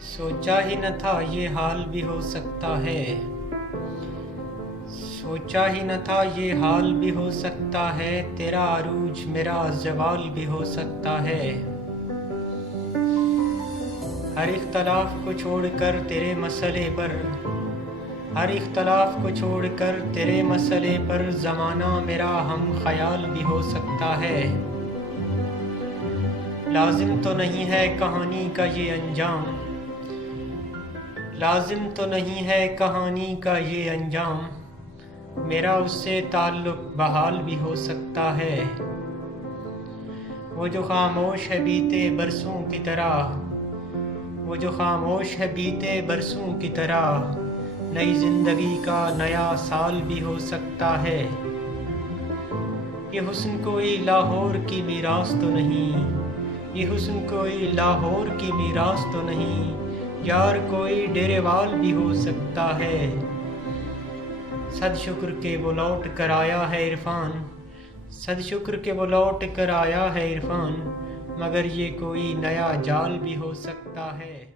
سوچا ہی نہ تھا یہ حال بھی ہو سکتا ہے، سوچا ہی نہ تھا یہ حال بھی ہو سکتا ہے، تیرا عروج میرا زوال بھی ہو سکتا ہے۔ ہر اختلاف کو چھوڑ کر تیرے مسئلے پر، ہر اختلاف کو چھوڑ کر تیرے مسئلے پر، زمانہ میرا ہم خیال بھی ہو سکتا ہے۔ لازم تو نہیں ہے کہانی کا یہ انجام، لازم تو نہیں ہے کہانی کا یہ انجام، میرا اس سے تعلق بحال بھی ہو سکتا ہے۔ وہ جو خاموش ہے بیتے برسوں کی طرح، وہ جو خاموش ہے بیتے برسوں کی طرح، نئی زندگی کا نیا سال بھی ہو سکتا ہے۔ یہ حسن کوئی لاہور کی میراث تو نہیں، یہ حسن کوئی لاہور کی میراث تو نہیں، یار کوئی ڈیرے وال بھی ہو سکتا ہے۔ صد شکر کہ وہ لوٹ کر آیا ہے عرفان، صد شکر کہ وہ لوٹ کر آیا ہے عرفان، مگر یہ کوئی نیا جال بھی ہو سکتا ہے۔